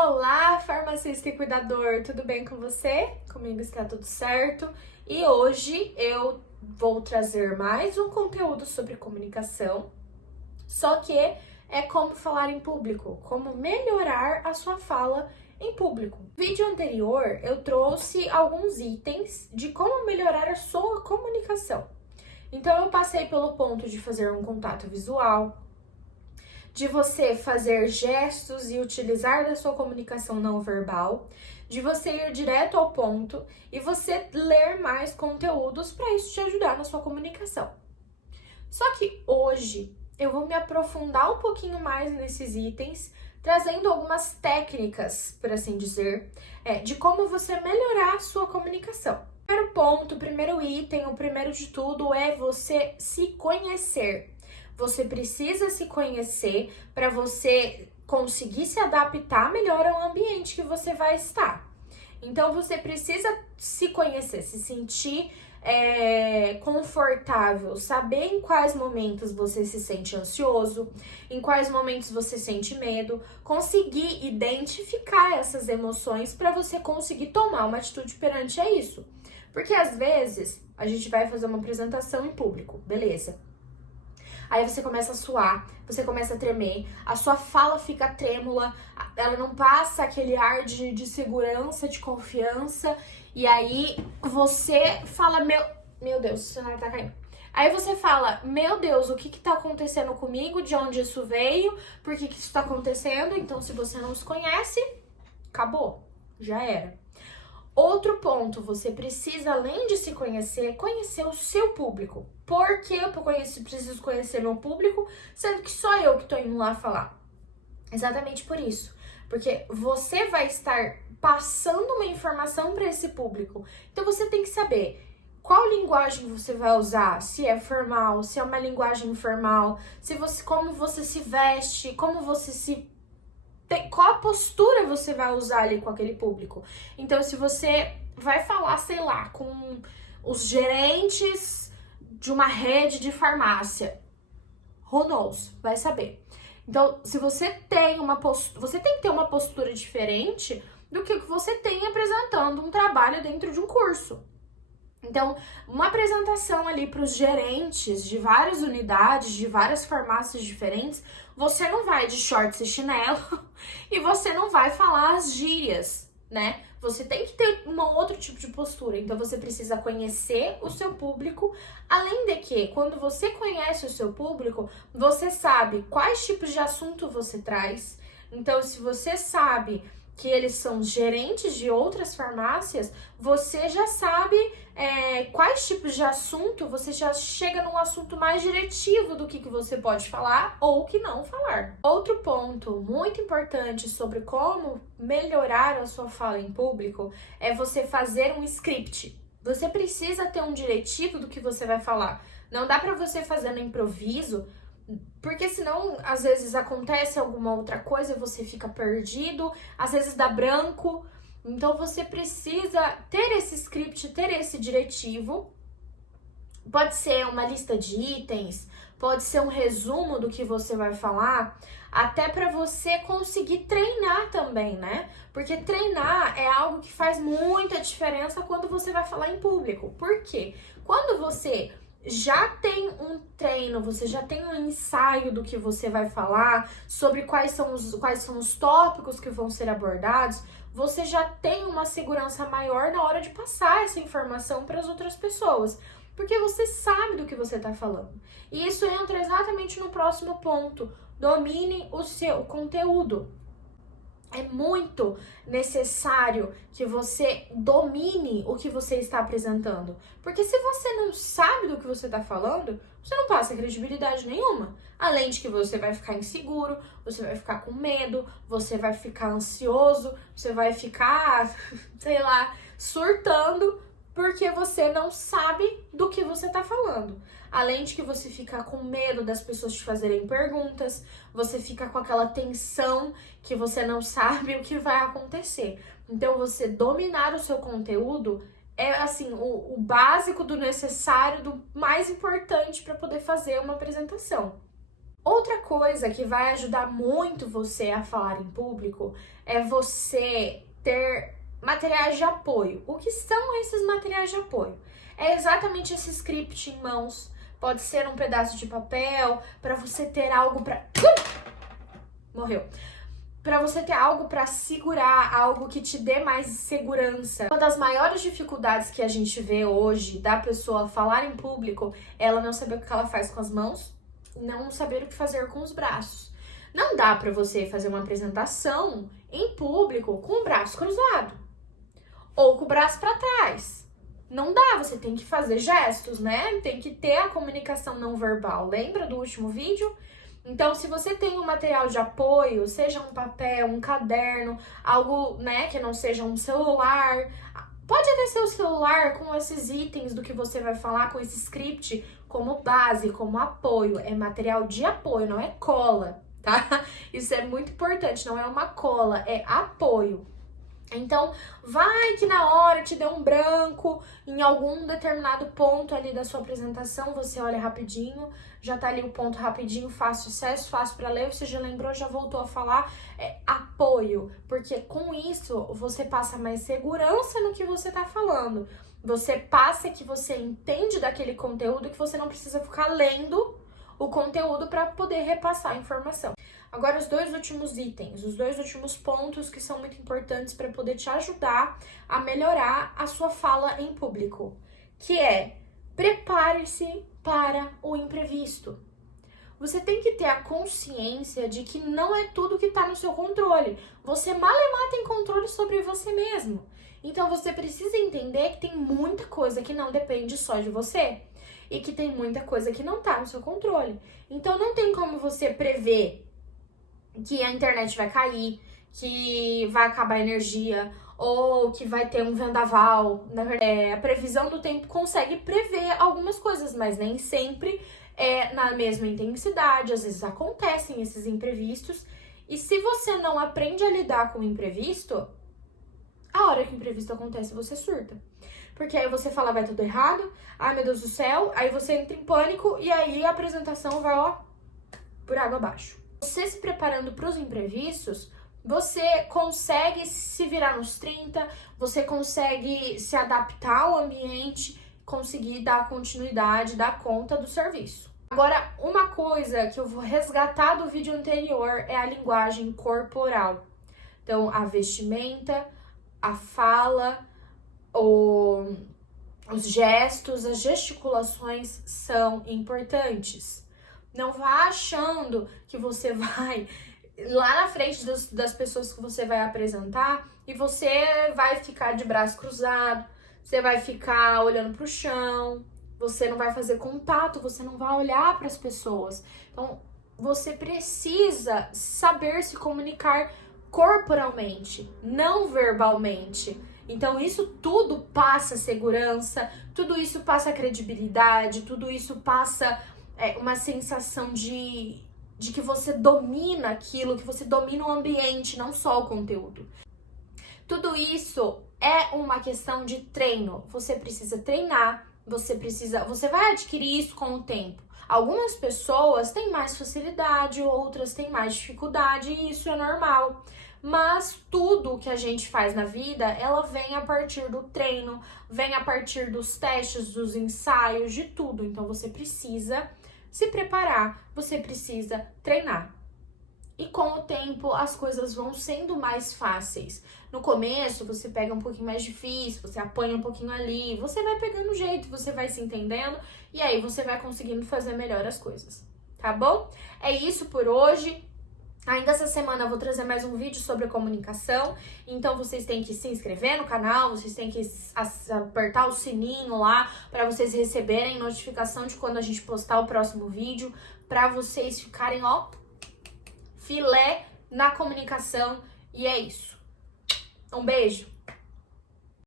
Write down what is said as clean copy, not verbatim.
Olá, farmacista e cuidador, tudo bem com você? Comigo está tudo certo. E hoje eu vou trazer mais um conteúdo sobre comunicação, só que é como falar em público, como melhorar a sua fala em público. No vídeo anterior eu trouxe alguns itens de como melhorar a sua comunicação. Então eu passei pelo ponto de fazer um contato visual, de você fazer gestos e utilizar da sua comunicação não verbal, de você ir direto ao ponto e você ler mais conteúdos para isso te ajudar na sua comunicação. Só que hoje eu vou me aprofundar um pouquinho mais nesses itens, trazendo algumas técnicas, por assim dizer, de como você melhorar a sua comunicação. O primeiro ponto, o primeiro item, o primeiro de tudo é você se conhecer. Você precisa se conhecer para você conseguir se adaptar melhor ao ambiente que você vai estar. Então, você precisa se conhecer, se sentir confortável, saber em quais momentos você se sente ansioso, em quais momentos você sente medo, conseguir identificar essas emoções para você conseguir tomar uma atitude perante a isso. Porque às vezes a gente vai fazer uma apresentação em público, beleza? Aí você começa a suar, você começa a tremer, a sua fala fica trêmula, ela não passa aquele ar de segurança, de confiança, e aí você fala, meu Deus, o cenário tá caindo. Aí você fala, meu Deus, o que tá acontecendo comigo, de onde isso veio, por que isso tá acontecendo? Então, se você não se conhece, acabou, já era. Outro ponto, você precisa, além de se conhecer, conhecer o seu público. Por que eu preciso conhecer meu público, sendo que só eu que tô indo lá falar? Exatamente por isso. Porque você vai estar passando uma informação para esse público. Então você tem que saber qual linguagem você vai usar, se é formal, se é uma linguagem informal, como você se veste, qual a postura você vai usar ali com aquele público. Então, se você vai falar, sei lá, com os gerentes de uma rede de farmácia, who knows, vai saber. Então, se você tem você tem que ter uma postura diferente do que você tem apresentando um trabalho dentro de um curso. Então, uma apresentação ali para os gerentes de várias unidades, de várias farmácias diferentes, você não vai de shorts e chinelo e você não vai falar as gírias, né? Você tem que ter um outro tipo de postura. Então, você precisa conhecer o seu público, além de que, quando você conhece o seu público, você sabe quais tipos de assunto você traz. Então, se você sabe que eles são gerentes de outras farmácias, você já sabe quais tipos de assunto, você já chega num assunto mais diretivo do que você pode falar ou que não falar. Outro ponto muito importante sobre como melhorar a sua fala em público é você fazer um script. Você precisa ter um diretivo do que você vai falar. Não dá para você fazer no improviso, porque senão, às vezes, acontece alguma outra coisa e você fica perdido, às vezes dá branco. Então, você precisa ter esse script, ter esse diretivo. Pode ser uma lista de itens, pode ser um resumo do que você vai falar, até para você conseguir treinar também, né? Porque treinar é algo que faz muita diferença quando você vai falar em público. Por quê? Quando você já tem um treino, você já tem um ensaio do que você vai falar, sobre quais são os tópicos que vão ser abordados, você já tem uma segurança maior na hora de passar essa informação para as outras pessoas, porque você sabe do que você está falando. E isso entra exatamente no próximo ponto: domine o seu conteúdo. É muito necessário que você domine o que você está apresentando. Porque se você não sabe do que você está falando, você não passa credibilidade nenhuma. Além de que você vai ficar inseguro, você vai ficar com medo, você vai ficar ansioso, você vai ficar, sei lá, surtando, porque você não sabe do que você está falando. Além de que você fica com medo das pessoas te fazerem perguntas, você fica com aquela tensão que você não sabe o que vai acontecer. Então, você dominar o seu conteúdo é, assim, o básico do necessário, do mais importante para poder fazer uma apresentação. Outra coisa que vai ajudar muito você a falar em público é você ter materiais de apoio. O que são esses materiais de apoio? É exatamente esse script em mãos. Pode ser um pedaço de papel para você ter algo para morreu. Para você ter algo para segurar, algo que te dê mais segurança. Uma das maiores dificuldades que a gente vê hoje da pessoa falar em público é ela não saber o que ela faz com as mãos, não saber o que fazer com os braços. Não dá para você fazer uma apresentação em público com o braço cruzado ou com o braço para trás. Não dá, você tem que fazer gestos, né? Tem que ter a comunicação não verbal. Lembra do último vídeo? Então, se você tem um material de apoio, seja um papel, um caderno, algo, né, que não seja um celular, pode até ser o celular com esses itens do que você vai falar, com esse script como base, como apoio. É material de apoio, não é cola, tá? Isso é muito importante, não é uma cola, é apoio. Então, vai que na hora te deu um branco em algum determinado ponto ali da sua apresentação, você olha rapidinho, já tá ali o ponto rapidinho, fácil acesso, fácil para ler, você já lembrou, já voltou a falar, apoio, porque com isso você passa mais segurança no que você tá falando. Você passa que você entende daquele conteúdo, que você não precisa ficar lendo o conteúdo para poder repassar a informação. Agora, os dois últimos itens, os dois últimos pontos que são muito importantes para poder te ajudar a melhorar a sua fala em público, que é prepare-se para o imprevisto. Você tem que ter a consciência de que não é tudo que está no seu controle. Você malemar tem controle sobre você mesmo. Então, você precisa entender que tem muita coisa que não depende só de você e que tem muita coisa que não está no seu controle. Então, não tem como você prever que a internet vai cair, que vai acabar a energia ou que vai ter um vendaval. Na verdade, a previsão do tempo consegue prever algumas coisas, mas nem sempre é na mesma intensidade. Às vezes acontecem esses imprevistos e se você não aprende a lidar com o imprevisto, a hora que o imprevisto acontece você surta. Porque aí você fala, vai tudo errado, ai meu Deus do céu, aí você entra em pânico e aí a apresentação vai, ó, por água abaixo. Você se preparando para os imprevistos, você consegue se virar nos 30, você consegue se adaptar ao ambiente, conseguir dar continuidade, dar conta do serviço. Agora, uma coisa que eu vou resgatar do vídeo anterior é a linguagem corporal. Então, a vestimenta, a fala, os gestos, as gesticulações são importantes. Não vá achando que você vai lá na frente das pessoas que você vai apresentar e você vai ficar de braço cruzado, você vai ficar olhando para o chão, você não vai fazer contato, você não vai olhar para as pessoas. Então, você precisa saber se comunicar corporalmente, não verbalmente. Então, isso tudo passa segurança, tudo isso passa credibilidade, tudo isso passa uma sensação de que você domina aquilo, que você domina o ambiente, não só o conteúdo. Tudo isso é uma questão de treino. Você precisa treinar, você vai adquirir isso com o tempo. Algumas pessoas têm mais facilidade, outras têm mais dificuldade, e isso é normal. Mas tudo que a gente faz na vida, ela vem a partir do treino, vem a partir dos testes, dos ensaios, de tudo. Então você precisa se preparar, você precisa treinar. E com o tempo as coisas vão sendo mais fáceis. No começo você pega um pouquinho mais difícil, você apanha um pouquinho ali, você vai pegando jeito, você vai se entendendo e aí você vai conseguindo fazer melhor as coisas, tá bom? É isso por hoje. Ainda essa semana eu vou trazer mais um vídeo sobre comunicação, então vocês têm que se inscrever no canal, vocês têm que apertar o sininho lá para vocês receberem notificação de quando a gente postar o próximo vídeo, para vocês ficarem, ó, filé na comunicação. E é isso. Um beijo!